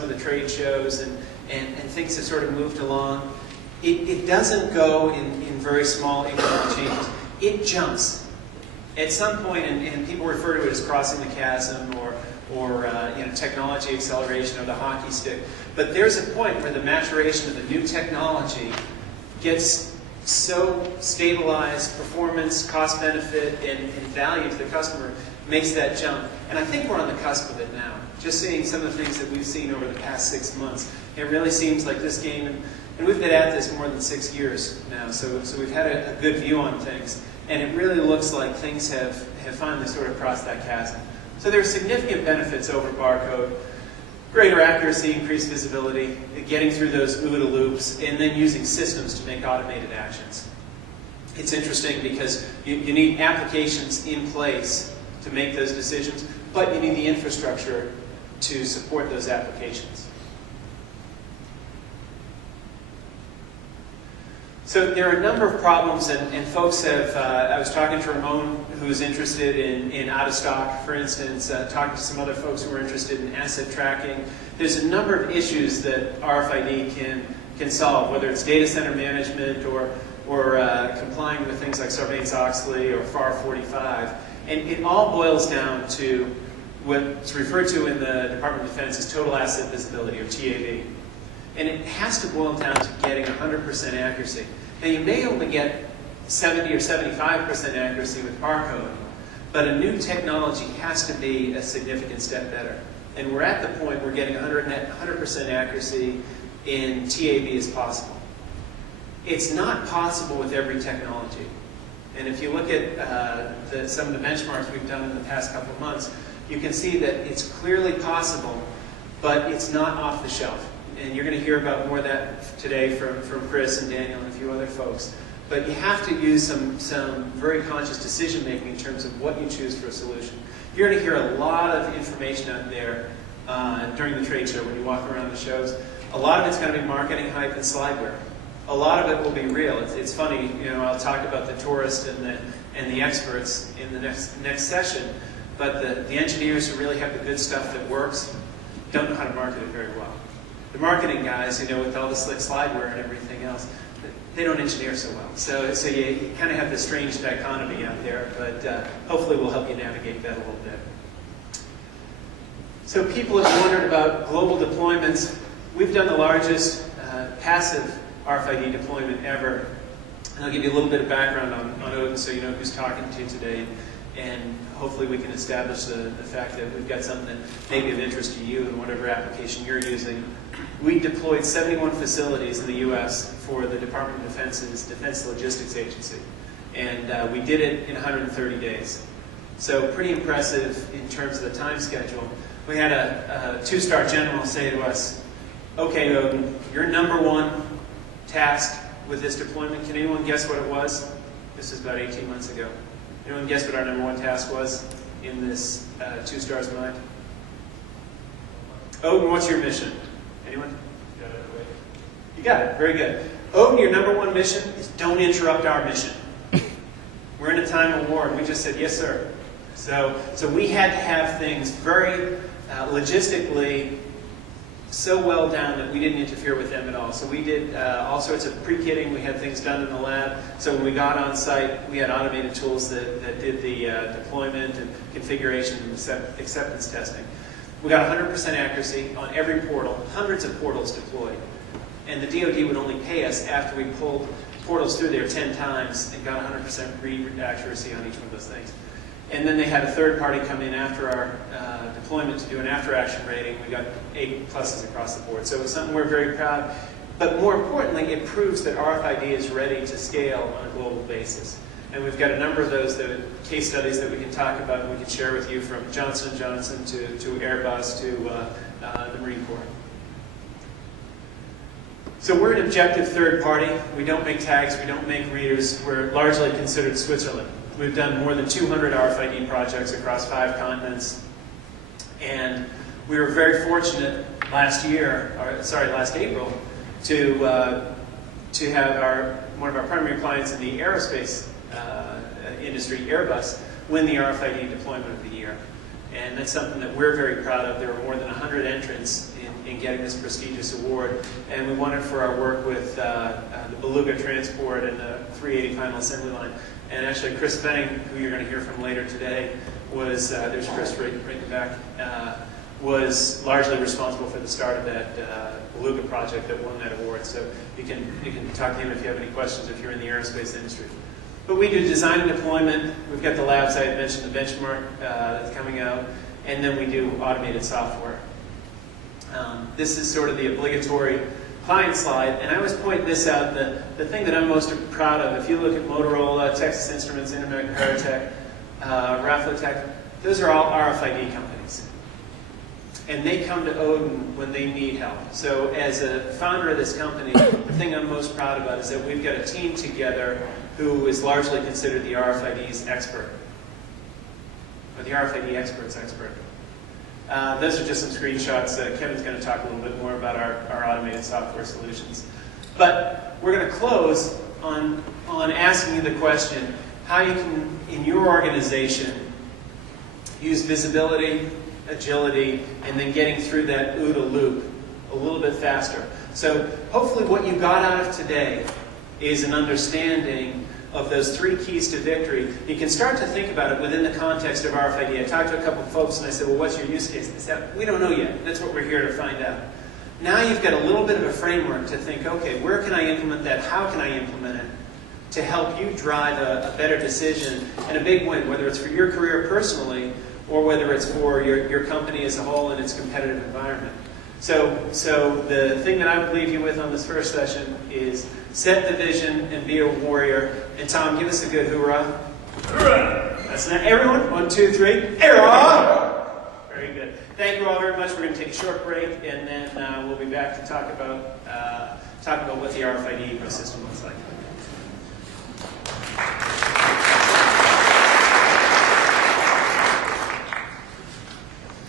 of the trade shows and things have sort of moved along. It doesn't go in very small incremental changes. It jumps. At some point, and people refer to it as crossing the chasm or technology acceleration or the hockey stick. But there's a point where the maturation of the new technology gets so stabilized, performance, cost benefit, and value to the customer makes that jump. And I think we're on the cusp of it now. Just seeing some of the things that we've seen over the past 6 months, it really seems like this game, and we've been at this more than 6 years now, so we've had a good view on things. And it really looks like things have finally sort of crossed that chasm. So there are significant benefits over barcode. Greater accuracy, increased visibility, getting through those OODA loops, and then using systems to make automated actions. It's interesting because you need applications in place to make those decisions, but you need the infrastructure to support those applications. So there are a number of problems, and folks have, I was talking to Ramon, who's interested in out of stock, for instance, talking to some other folks who are interested in asset tracking. There's a number of issues that RFID can solve, whether it's data center management or complying with things like Sarbanes-Oxley or FAR 45. And it all boils down to what's referred to in the Department of Defense as total asset visibility, or TAV. And it has to boil down to getting 100% accuracy. Now, you may only get 70 or 75% accuracy with barcode, but a new technology has to be a significant step better. And we're at the point where getting 100% accuracy in TAV is possible. It's not possible with every technology. And if you look at some of the benchmarks we've done in the past couple of months, you can see that it's clearly possible, but it's not off the shelf. And you're going to hear about more of that today from Chris and Daniel and a few other folks. But you have to use some very conscious decision making in terms of what you choose for a solution. You're going to hear a lot of information out there during the trade show when you walk around the shows. A lot of it's going to be marketing hype and slideware. A lot of it will be real. It's funny, I'll talk about the tourist and the experts in the next session, but the engineers who really have the good stuff that works don't know how to market it very well. The marketing guys, with all the slick slideware and everything else, they don't engineer so well. So you kind of have this strange dichotomy out there, but hopefully we'll help you navigate that a little bit. So people have wondered about global deployments. We've done the largest passive RFID deployment ever. And I'll give you a little bit of background on Odin so you know who's talking to you today. And hopefully we can establish the fact that we've got something that may be of interest to you in whatever application you're using. We deployed 71 facilities in the U.S. for the Department of Defense's Defense Logistics Agency. And we did it in 130 days. So pretty impressive in terms of the time schedule. We had a two-star general say to us, okay, Odin, your #1 task with this deployment, can anyone guess what it was? This is about 18 months ago. Anyone guess what our #1 task was in this two-star's mind? Odin, what's your mission? Anyone? You got it. Very good. Odin, your #1 mission is don't interrupt our mission. We're in a time of war, and we just said, yes, sir. So we had to have things very logistically so well down that we didn't interfere with them at all. So we did all sorts of pre-kitting. We had things done in the lab. So when we got on site, we had automated tools that did the deployment and configuration and acceptance testing. We got 100% accuracy on every portal, hundreds of portals deployed. And the DoD would only pay us after we pulled portals through there 10 times and got 100% read accuracy on each one of those things. And then they had a third party come in after our deployment to do an after-action rating. We got 8 pluses across the board. So it's something we're very proud. But more importantly, it proves that RFID is ready to scale on a global basis. And we've got a number of those case studies that we can talk about and we can share with you, from Johnson & Johnson to Airbus to the Marine Corps. So we're an objective third party. We don't make tags. We don't make readers. We're largely considered Switzerland. We've done more than 200 RFID projects across 5 continents. And we were very fortunate last April, to have one of our primary clients in the aerospace industry, Airbus, win the RFID Deployment of the Year. And that's something that we're very proud of. There were more than 100 entrants in getting this prestigious award. And we won it for our work with the Beluga transport and the 380 final assembly line. And actually, Chris Fenning, who you're going to hear from later today, was, there's Chris right in the back, was largely responsible for the start of that Beluga project that won that award. So you can talk to him if you have any questions if you're in the aerospace industry. But we do design and deployment. We've got the labs I had mentioned, the benchmark that's coming out, and then we do automated software. This is sort of the obligatory client slide, and I always point this out, the thing that I'm most proud of, if you look at Motorola, Texas Instruments, Intermec, Paratech, Raflotech, those are all RFID companies. And they come to Odin when they need help. So as a founder of this company, the thing I'm most proud about is that we've got a team together who is largely considered the RFID's expert, or the RFID expert's expert. Those are just some screenshots. Kevin's going to talk a little bit more about our automated software solutions. But we're going to close on asking you the question, how you can, in your organization, use visibility, agility, and then getting through that OODA loop a little bit faster. So hopefully what you got out of today is an understanding of those 3 keys to victory. You can start to think about it within the context of RFID. I talked to a couple of folks and I said, well, what's your use case? They said, we don't know yet. That's what we're here to find out. Now you've got a little bit of a framework to think, okay, where can I implement that? How can I implement it to help you drive a better decision and a big win, whether it's for your career personally or whether it's for your company as a whole in its competitive environment. So the thing that I would leave you with on this first session is set the vision and be a warrior. And Tom, give us a good hoorah. Hoorah! That's not everyone. 1, 2, 3. Hoorah! Very good. Thank you all very much. We're going to take a short break, and then we'll be back to talk about what the RFID ecosystem looks like.